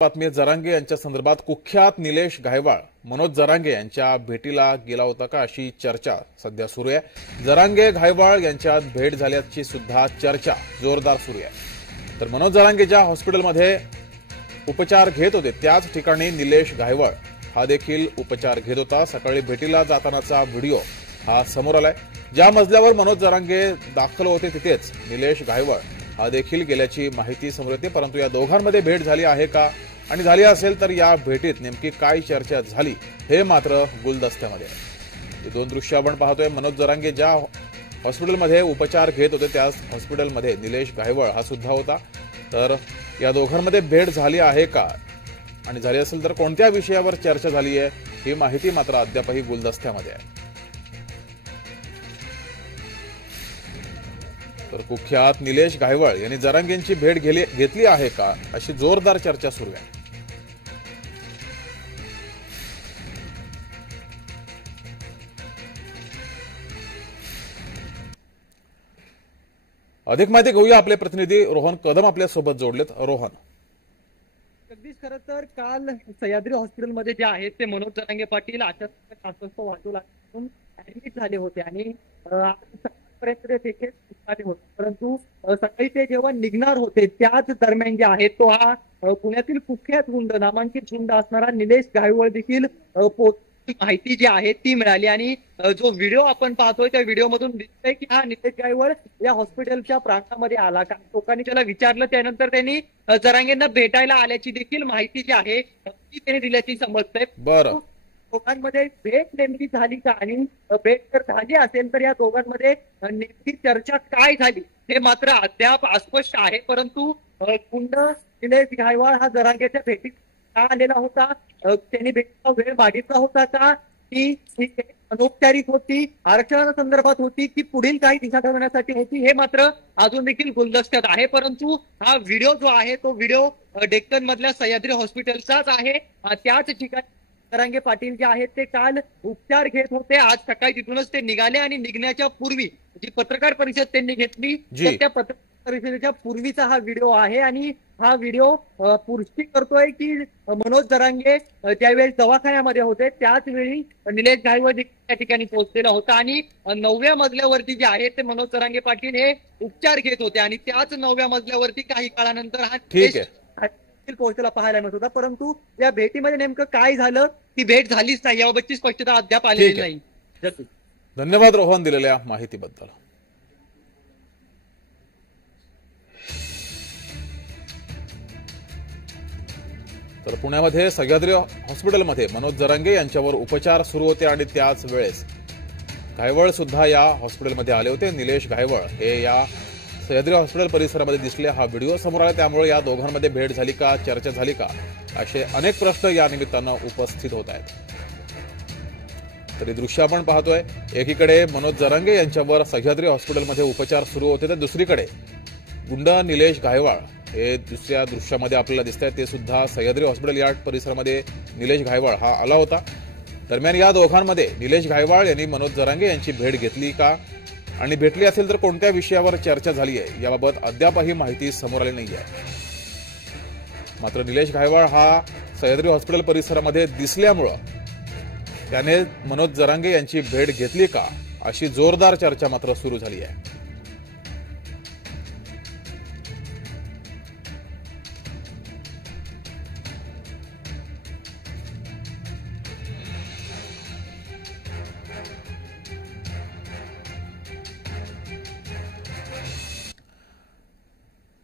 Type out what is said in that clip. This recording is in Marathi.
बातमी जरांगे यांच्या संदर्भात कुख्यात निलेश घायवाळ मनोज जरांगे यांच्या भेटीला गेला होता का अशी चर्चा सध्या सुरू आहे। जरांगे घायवाळ यांच्यात भेट झाल्याची सुद्धा चर्चा जोरदार सुरू आहे। तर मनोज जरांगे ज्या हॉस्पिटलमध्ये उपचार घेत होते त्याच ठिकाणी निलेश घायवाळ हा देखील उपचार घेत होता। सकाळी भेटीला जातानाचा व्हिडिओ हा समोर आलाय। ज्या मजल्यावर मनोज जरांगे दाखल होते तिथेच निलेश घायवाळ हा देखील गेल्याची माहिती समोर येते। परंतु या दोघांमध्ये भेट झाली आहे का आणि झाली असेल तर या भेटीत नेमकी काय चर्चा झाली हे मात्र गुलदस्त्यामध्ये आहे। हे दोन दृश्य आपण पाहतोय। मनोज जरांगे ज्या हॉस्पिटलमध्ये उपचार घेत होते त्याच हॉस्पिटलमध्ये निलेश घायवाळ हा सुद्धा होता। तर या दोघांमध्ये भेट झाली आहे का आणि झाली असेल तर कोणत्या विषयावर चर्चा झाली आहे ही माहिती मात्र अद्यापही गुलदस्त्यामध्ये आहे। तर कुख्यात निलेश घायवाळ यांनी जरांगेंची भेट घेतली आहे का अशी जोरदार चर्चा सुरू आहे। अधिक माहिती घेऊया, आपले प्रतिनिधी रोहन कदम आपल्या सोबत जोडलेत। रोहन, जगदीश, खरं तर काल सह्याद्री हॉस्पिटलमध्ये जे आहेत ते मनोज जरांगे पाटील अचानक अस्वस्थ वाटू लागून ऍडमिट झाले होते आणि पर्यंत तिथे आले होते। परंतु सकाळी ते जेव्हा निघणार होते त्याच दरम्यान जे आहे तो हा पुण्यातील कुख्यात गुंड नामांकित गुंड असणारा निलेश घायवाळ देखील माहिती जी आहे ती मिळाली आणि जो व्हिडिओ आपण पाहतोय त्या व्हिडिओ मधून दिसतंय की हा निलेश घायवाळ या हॉस्पिटलच्या प्रांगणामध्ये आला का। लोकांनी त्याला विचारलं, त्यानंतर त्यांनी जरांगेंना भेटायला आल्याची देखील माहिती जी आहे ती त्यांनी दिल्याची समजतंय। बरं, दोघांमध्ये भेट नेमकी झाली का आणि भेट जर झाली असेल तर या दोघांमध्ये नेमकी चर्चा काय झाली हे मात्र अद्याप अस्पष्ट आहे। परंतु गुंड निलेश घायवाळ हा जरांगेच्या भेटीत का आलेला होता, त्यांनी भेटीचा वेळ मागितला होता का, ती अनौपचारिक होती, आरक्षणासंदर्भात होती की पुढील काही दिशा ठरवण्यासाठी होती हे मात्र अजून देखील गुलदस्त्यात आहे। परंतु हा व्हिडिओ जो आहे तो व्हिडिओ डेक्कन मधल्या सह्याद्री हॉस्पिटलचाच आहे। त्याच ठिकाणी जरांगे पाटील जे आहेत ते काल उपचार घेत होते। आज सकाळी तिथूनच ते निघाले आणि निघण्याच्या पूर्वी जी पत्रकार परिषद त्यांनी घेतली त्या पत्रकार परिषदेच्या पूर्वीचा हा व्हिडिओ आहे आणि हा व्हिडिओ पुष्टी करतोय की मनोज जरांगे ज्यावेळी दवाखान्यामध्ये होते त्याच वेळी निलेश घायवाळ त्या ठिकाणी पोहोचलेला होता आणि 9व्या मजल्यावरती जे आहे ते मनोज जरांगे पाटील हे उपचार घेत होते आणि त्याच 9व्या मजल्यावरती काही काळानंतर हा पोहोचला पाहायला मिळत होता। परंतु या भेटीमध्ये नेमकं काय झालं, ती भेट झालीच नाही याबाबतची स्पष्टता अद्याप आलेली नाही। धन्यवाद रोहन दिलेल्या माहितीबद्दल। तर पुण्यामध्ये सह्याद्री हॉस्पिटलमध्ये मनोज जरांगे यांच्यावर उपचार सुरू होते आणि त्याच वेळेस घायवाळ सुद्धा या हॉस्पिटलमध्ये आले होते। निलेश घायवाळ हे या सह्याद्री हॉस्पिटल परिसरामध्ये दिसले। हा व्हिडिओ समोर आला, त्यामुळे या दोघांमध्ये भेट झाली का, चर्चा झाली का असे अनेक प्रश्न या निमित्तानं उपस्थित होत आहेत। तरी दृश्य आपण पाहतोय, एकीकडे मनोज जरांगे यांच्यावर सह्याद्री हॉस्पिटलमध्ये उपचार सुरू होते तर दुसरीकडे गुंड निलेश घायवाळ हे दुसऱ्या दृश्यामध्ये आपल्याला दिसत आहेत, ते सुद्धा सह्याद्री हॉस्पिटल या परिसरामध्ये निलेश घायवाळ हा आला होता। दरम्यान या दोघांमध्ये निलेश घायवाळ यांनी मनोज जरांगे यांची भेट घेतली का आणि भेटली असेल तर कोणत्या विषयावर चर्चा झाली आहे याबाबत अद्यापही माहिती समोर आली नाहीये। मात्र निलेश घायवाळ हा सह्याद्री हॉस्पिटल परिसरामध्ये दिसल्यामुळं त्याने मनोज जरांगे यांची भेट घेतली का अशी जोरदार चर्चा मात्र सुरू झाली आहे।